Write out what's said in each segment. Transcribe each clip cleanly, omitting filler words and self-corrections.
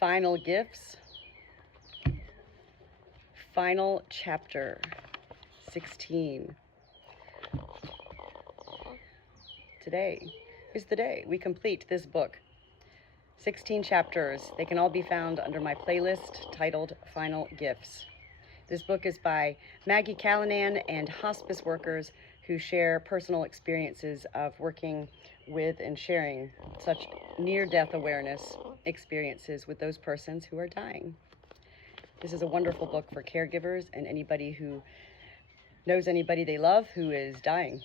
Final gifts. Final chapter 16. Today is the day we complete this book. 16 chapters. They can all be found under my playlist titled Final Gifts. This book is by Maggie, Callanan, and hospice workers who share personal experiences of working with and sharing such near-death awareness experiences with those persons who are dying. This is a wonderful book for caregivers and anybody who knows anybody they love who is dying.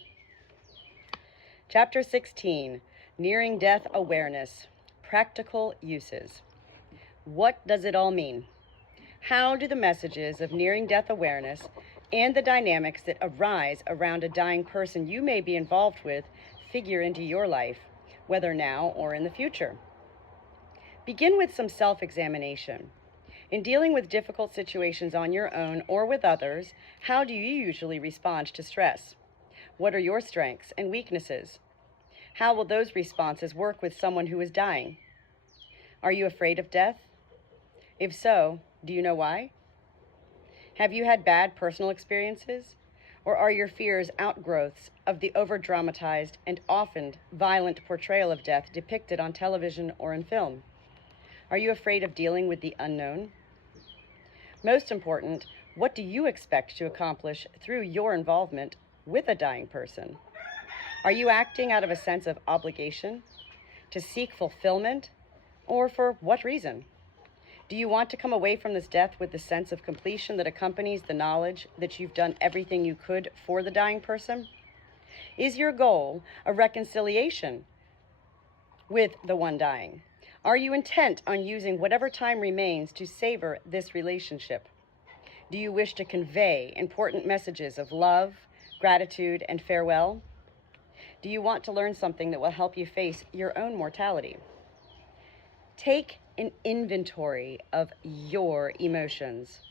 Chapter 16, Nearing Death Awareness, Practical Uses. What does it all mean? How do the messages of nearing death awareness and the dynamics that arise around a dying person you may be involved with figure into your life, whether now or in the future? Begin with some self-examination. In dealing with difficult situations on your own or with others, how do you usually respond to stress? What are your strengths and weaknesses? How will those responses work with someone who is dying? Are you afraid of death? If so, do you know why? Have you had bad personal experiences? Or are your fears outgrowths of the over-dramatized and often violent portrayal of death depicted on television or in film? Are you afraid of dealing with the unknown? Most important, what do you expect to accomplish through your involvement with a dying person? Are you acting out of a sense of obligation, to seek fulfillment, or for what reason? Do you want to come away from this death with the sense of completion that accompanies the knowledge that you've done everything you could for the dying person? Is your goal a reconciliation with the one dying? Are you intent on using whatever time remains to savor this relationship? Do you wish to convey important messages of love, gratitude, and farewell? Do you want to learn something that will help you face your own mortality? Take an inventory of your emotions.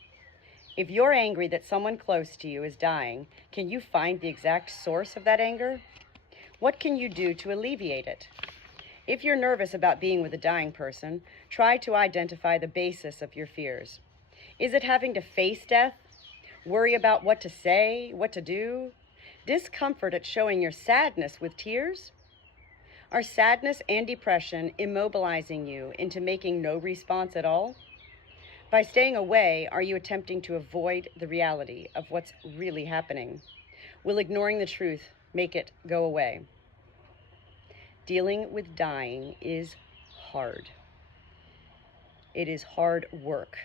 If you're angry that someone close to you is dying, can you find the exact source of that anger? What can you do to alleviate it? If you're nervous about being with a dying person, try to identify the basis of your fears. Is it having to face death? Worry about what to say, what to do? Discomfort at showing your sadness with tears? Are sadness and depression immobilizing you into making no response at all? By staying away, are you attempting to avoid the reality of what's really happening? Will ignoring the truth make it go away? Dealing with dying is hard. It is hard work,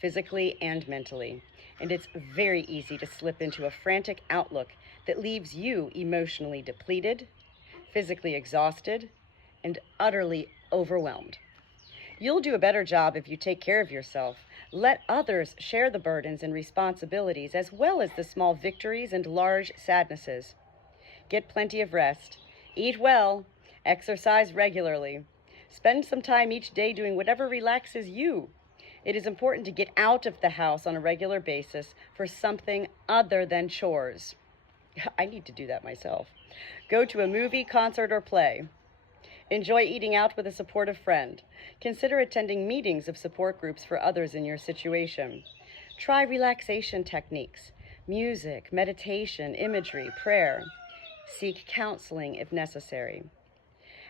physically and mentally, and it's very easy to slip into a frantic outlook that leaves you emotionally depleted, physically exhausted, and utterly overwhelmed. You'll do a better job if you take care of yourself. Let others share the burdens and responsibilities as well as the small victories and large sadnesses. Get plenty of rest. Eat well. Exercise regularly. Spend some time each day doing whatever relaxes you. It is important to get out of the house on a regular basis for something other than chores. I need to do that myself. Go to a movie, concert, or play. Enjoy eating out with a supportive friend. Consider attending meetings of support groups for others in your situation. Try relaxation techniques, music, meditation, imagery, prayer. Seek counseling if necessary.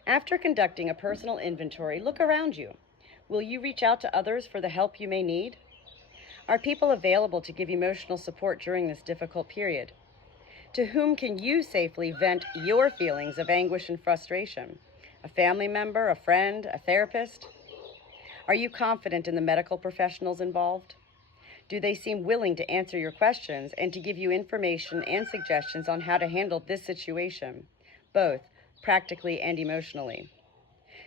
After conducting a personal inventory, look around you. Will you reach out to others for the help you may need? Are people available to give emotional support during this difficult period? To whom can you safely vent your feelings of anguish and frustration? A family member, a friend, a therapist? Are you confident in the medical professionals involved? Do they seem willing to answer your questions and to give you information and suggestions on how to handle this situation, both practically and emotionally?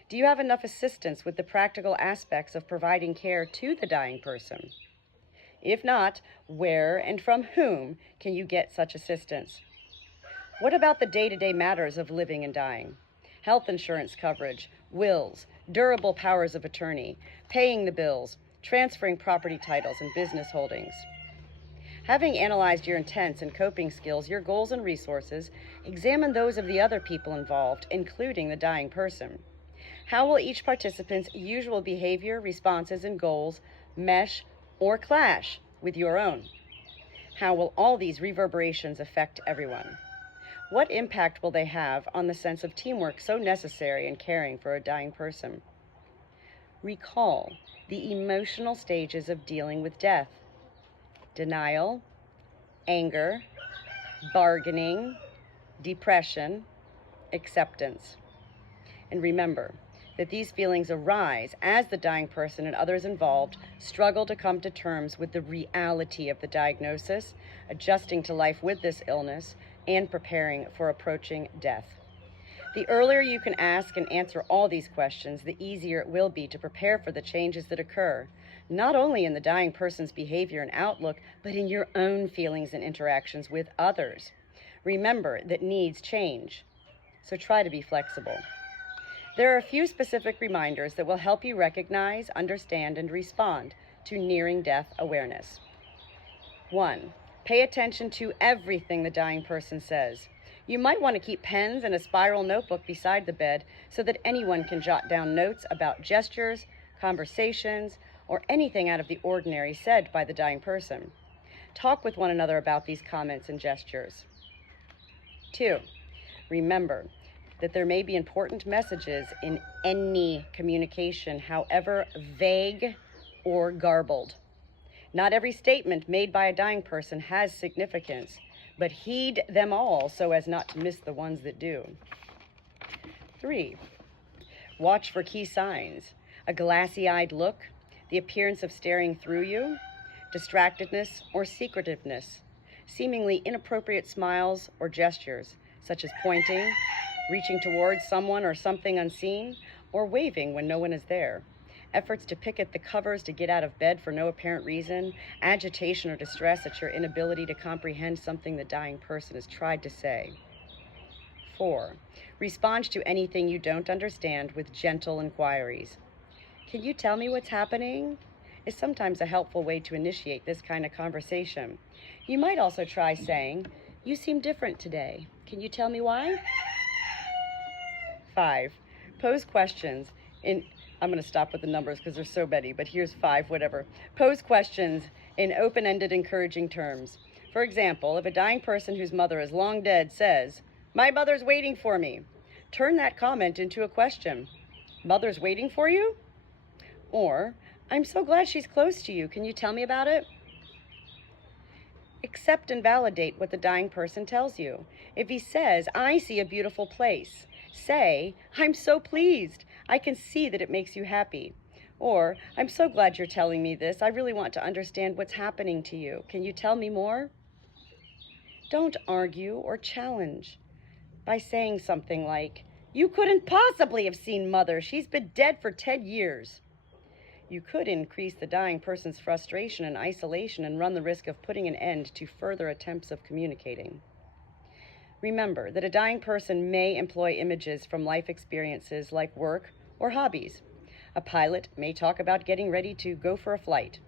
Do you have enough assistance with the practical aspects of providing care to the dying person? If not, where and from whom can you get such assistance? What about the day-to-day matters of living and dying? Health insurance coverage, wills, durable powers of attorney, paying the bills, transferring property titles and business holdings. Having analyzed your intents and coping skills, your goals and resources, examine those of the other people involved, including the dying person. How will each participant's usual behavior, responses, and goals mesh or clash with your own? How will all these reverberations affect everyone? What impact will they have on the sense of teamwork so necessary in caring for a dying person? Recall the emotional stages of dealing with death: denial, anger, bargaining, depression, acceptance. And remember that these feelings arise as the dying person and others involved struggle to come to terms with the reality of the diagnosis, adjusting to life with this illness, and preparing for approaching death. The earlier you can ask and answer all these questions, the easier it will be to prepare for the changes that occur, not only in the dying person's behavior and outlook, but in your own feelings and interactions with others. Remember that needs change, so try to be flexible. There are a few specific reminders that will help you recognize, understand, and respond to nearing death awareness. 1. Pay attention to everything the dying person says. You might want to keep pens and a spiral notebook beside the bed so that anyone can jot down notes about gestures, conversations, or anything out of the ordinary said by the dying person. Talk with one another about these comments and gestures. 2. Remember that there may be important messages in any communication, however vague or garbled. Not every statement made by a dying person has significance, but heed them all so as not to miss the ones that do. 3. Watch for key signs: a glassy-eyed look, the appearance of staring through you, distractedness or secretiveness, seemingly inappropriate smiles or gestures, such as pointing, reaching towards someone or something unseen, or waving when no one is there. Efforts to pick at the covers to get out of bed for no apparent reason, agitation or distress at your inability to comprehend something the dying person has tried to say. 4. Respond to anything you don't understand with gentle inquiries. Can you tell me what's happening? Is sometimes a helpful way to initiate this kind of conversation. You might also try saying, "You seem different today. Can you tell me why?" 5. Pose questions in, I'm going to stop with the numbers because there's so many, but here's 5, whatever. Pose questions in open-ended, encouraging terms. For example, if a dying person whose mother is long dead says, "My mother's waiting for me," turn that comment into a question. "Mother's waiting for you?" Or, "I'm so glad she's close to you. Can you tell me about it?" Accept and validate what the dying person tells you. If he says, "I see a beautiful place," say, "I'm so pleased. I can see that it makes you happy." Or, "I'm so glad you're telling me this. I really want to understand what's happening to you. Can you tell me more?" Don't argue or challenge by saying something like, "You couldn't possibly have seen Mother. She's been dead for 10 years. You could increase the dying person's frustration and isolation and run the risk of putting an end to further attempts of communicating. Remember that a dying person may employ images from life experiences like work or hobbies. A pilot may talk about getting ready to go for a flight.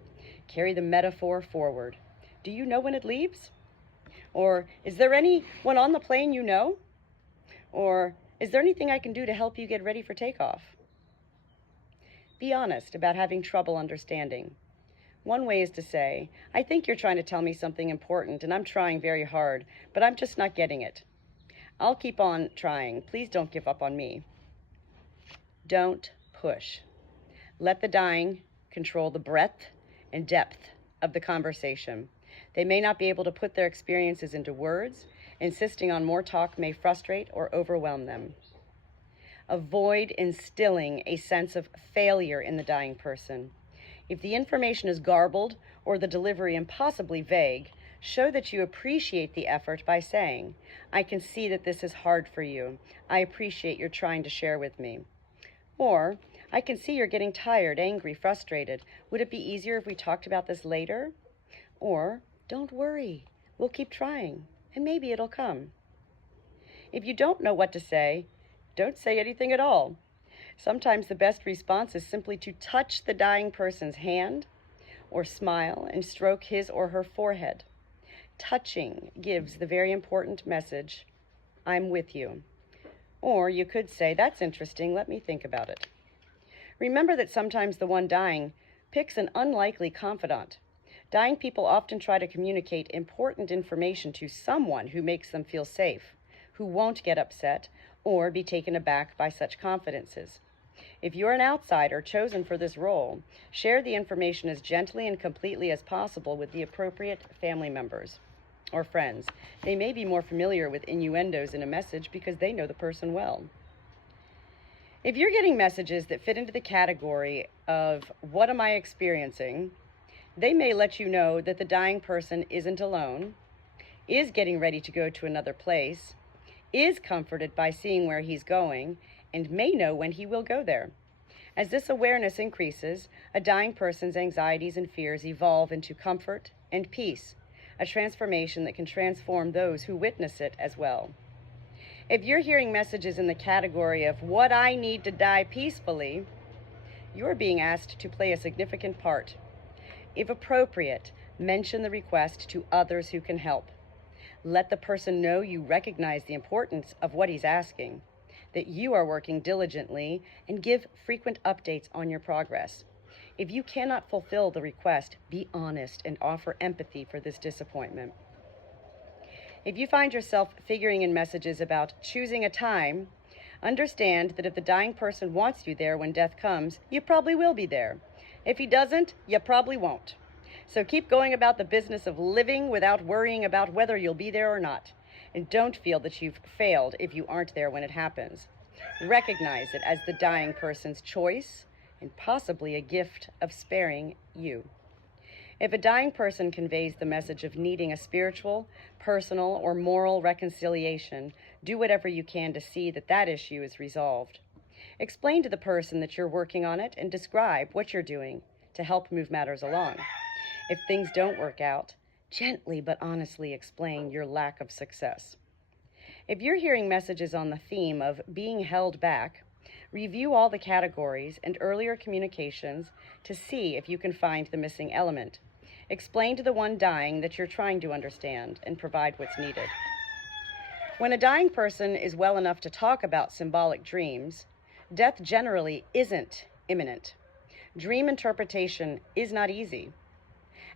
Carry the metaphor forward. "Do you know when it leaves?" Or, "Is there anyone on the plane you know?" Or, "Is there anything I can do to help you get ready for takeoff?" Be honest about having trouble understanding. One way is to say, "I think you're trying to tell me something important and I'm trying very hard, but I'm just not getting it. I'll keep on trying. Please don't give up on me." Don't push. Let the dying control the breadth and depth of the conversation. They may not be able to put their experiences into words. Insisting on more talk may frustrate or overwhelm them. Avoid instilling a sense of failure in the dying person. If the information is garbled or the delivery impossibly vague, show that you appreciate the effort by saying, "I can see that this is hard for you. I appreciate your trying to share with me." Or, "I can see you're getting tired, angry, frustrated. Would it be easier if we talked about this later?" Or, "Don't worry, we'll keep trying, and maybe it'll come." If you don't know what to say, don't say anything at all. Sometimes the best response is simply to touch the dying person's hand or smile and stroke his or her forehead. Touching gives the very important message, "I'm with you." Or you could say, "That's interesting, let me think about it." Remember that sometimes the one dying picks an unlikely confidant. Dying people often try to communicate important information to someone who makes them feel safe, who won't get upset or be taken aback by such confidences. If you're an outsider chosen for this role, share the information as gently and completely as possible with the appropriate family members or friends. They may be more familiar with innuendos in a message because they know the person well. If you're getting messages that fit into the category of "what am I experiencing," they may let you know that the dying person isn't alone, is getting ready to go to another place, is comforted by seeing where he's going, and may know when he will go there. As this awareness increases, a dying person's anxieties and fears evolve into comfort and peace, a transformation that can transform those who witness it as well. If you're hearing messages in the category of "what I need to die peacefully," you're being asked to play a significant part. If appropriate, mention the request to others who can help. Let the person know you recognize the importance of what he's asking, that you are working diligently, and give frequent updates on your progress. If you cannot fulfill the request, be honest and offer empathy for this disappointment. If you find yourself figuring in messages about choosing a time, understand that if the dying person wants you there when death comes, you probably will be there. If he doesn't, you probably won't. So keep going about the business of living without worrying about whether you'll be there or not. And don't feel that you've failed if you aren't there when it happens. Recognize it as the dying person's choice and possibly a gift of sparing you. If a dying person conveys the message of needing a spiritual, personal, or moral reconciliation, do whatever you can to see that that issue is resolved. Explain to the person that you're working on it and describe what you're doing to help move matters along. If things don't work out, gently but honestly explain your lack of success. If you're hearing messages on the theme of being held back, review all the categories and earlier communications to see if you can find the missing element. Explain to the one dying that you're trying to understand and provide what's needed. When a dying person is well enough to talk about symbolic dreams, death generally isn't imminent. Dream interpretation is not easy.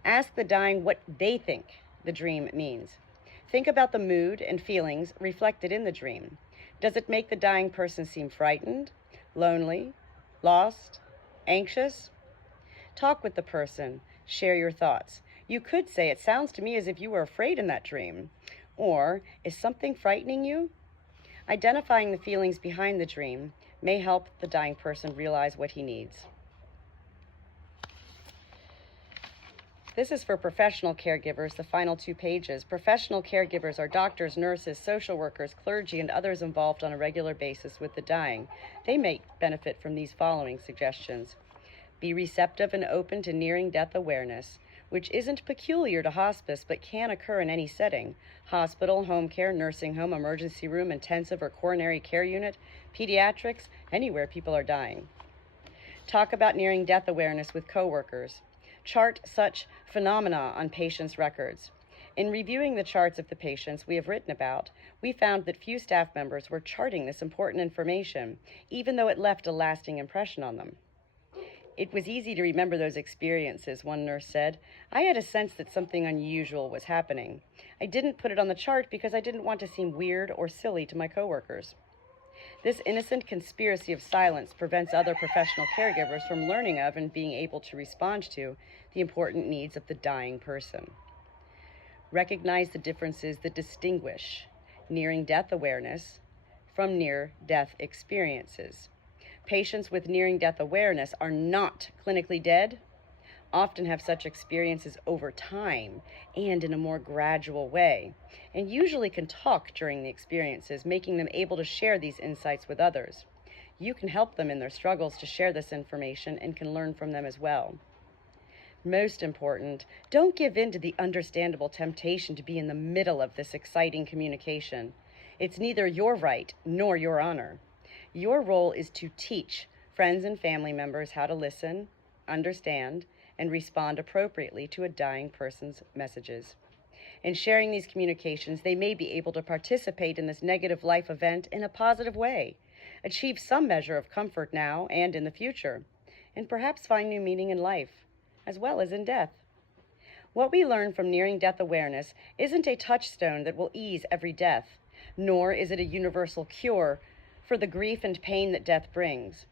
Ask the dying what they think the dream means. Think about the mood and feelings reflected in the dream. Does it make the dying person seem frightened, lonely, lost, anxious? Talk with the person. Share your thoughts. You could say, "It sounds to me as if you were afraid in that dream." Or, "Is something frightening you?" Identifying the feelings behind the dream may help the dying person realize what he needs. This is for professional caregivers, the final 2 pages. Professional caregivers are doctors, nurses, social workers, clergy, and others involved on a regular basis with the dying. They may benefit from these following suggestions. Be receptive and open to nearing death awareness, which isn't peculiar to hospice but can occur in any setting: hospital, home care, nursing home, emergency room, intensive or coronary care unit, pediatrics, anywhere people are dying. Talk about nearing death awareness with coworkers. Chart such phenomena on patients' records. In reviewing the charts of the patients we have written about, we found that few staff members were charting this important information, even though it left a lasting impression on them. "It was easy to remember those experiences," one nurse said. "I had a sense that something unusual was happening. I didn't put it on the chart because I didn't want to seem weird or silly to my coworkers." This innocent conspiracy of silence prevents other professional caregivers from learning of and being able to respond to the important needs of the dying person. Recognize the differences that distinguish nearing death awareness from near-death experiences. Patients with nearing death awareness are not clinically dead, often have such experiences over time and in a more gradual way, and usually can talk during the experiences, making them able to share these insights with others. You can help them in their struggles to share this information and can learn from them as well. Most important, don't give in to the understandable temptation to be in the middle of this exciting communication. It's neither your right nor your honor. Your role is to teach friends and family members how to listen, understand, and respond appropriately to a dying person's messages. In sharing these communications, they may be able to participate in this negative life event in a positive way, achieve some measure of comfort now and in the future, and perhaps find new meaning in life, as well as in death. What we learn from nearing death awareness isn't a touchstone that will ease every death, nor is it a universal cure for the grief and pain that death brings.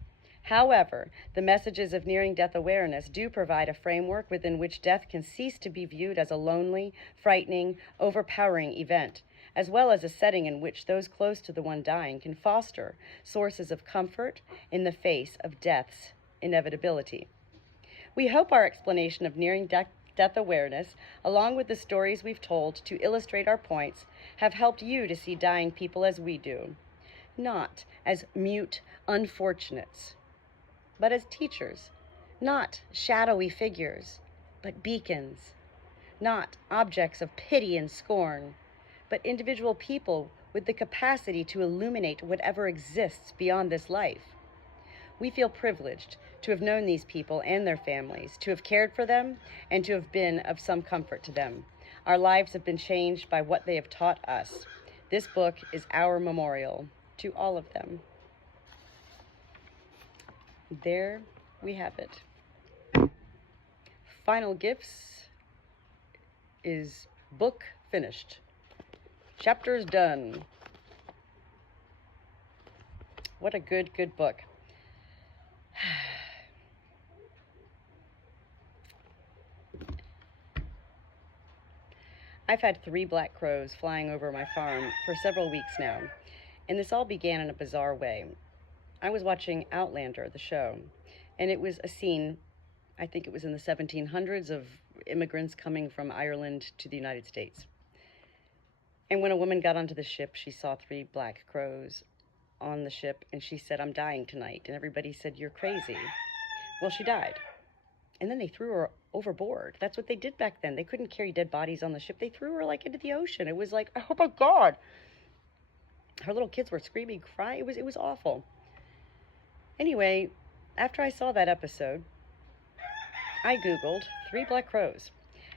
However, the messages of nearing death awareness do provide a framework within which death can cease to be viewed as a lonely, frightening, overpowering event, as well as a setting in which those close to the one dying can foster sources of comfort in the face of death's inevitability. We hope our explanation of nearing death awareness, along with the stories we've told to illustrate our points, have helped you to see dying people as we do, not as mute unfortunates, but as teachers, not shadowy figures, but beacons, not objects of pity and scorn, but individual people with the capacity to illuminate whatever exists beyond this life. We feel privileged to have known these people and their families, to have cared for them, and to have been of some comfort to them. Our lives have been changed by what they have taught us. This book is our memorial to all of them. There we have it. Final Gifts is book finished. Chapters done. What a good book. I've had 3 black crows flying over my farm for several weeks now, and this all began in a bizarre way. I was watching Outlander, the show, and it was a scene, I think it was in the 1700s, of immigrants coming from Ireland to the United States. And when a woman got onto the ship, she saw 3 black crows on the ship, and she said, "I'm dying tonight." And everybody said, "You're crazy." Well, she died. And then they threw her overboard. That's what they did back then. They couldn't carry dead bodies on the ship. They threw her like into the ocean. It was like, oh my God. Her little kids were screaming, crying. It was awful. Anyway, after I saw that episode, I Googled 3 black crows,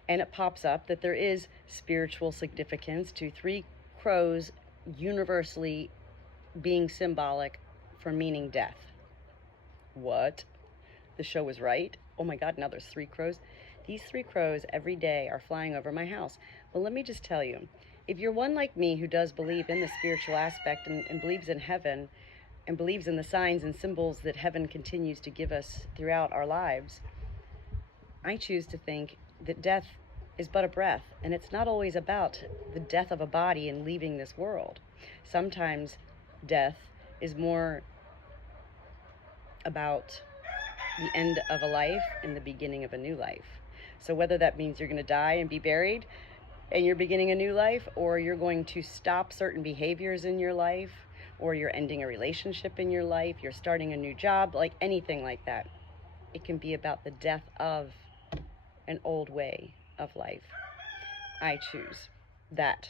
and it pops up that there is spiritual significance to 3 crows universally being symbolic for meaning death. What? The show was right? Oh my God, now there's 3 crows. These 3 crows every day are flying over my house. Well, let me just tell you, if you're one like me who does believe in the spiritual aspect and believes in heaven and believes in the signs and symbols that heaven continues to give us throughout our lives, I choose to think that death is but a breath, and it's not always about the death of a body and leaving this world. Sometimes death is more about the end of a life and the beginning of a new life. So whether that means you're going to die and be buried and you're beginning a new life, or you're going to stop certain behaviors in your life, or you're ending a relationship in your life, you're starting a new job, like anything like that, it can be about the death of an old way of life. I choose that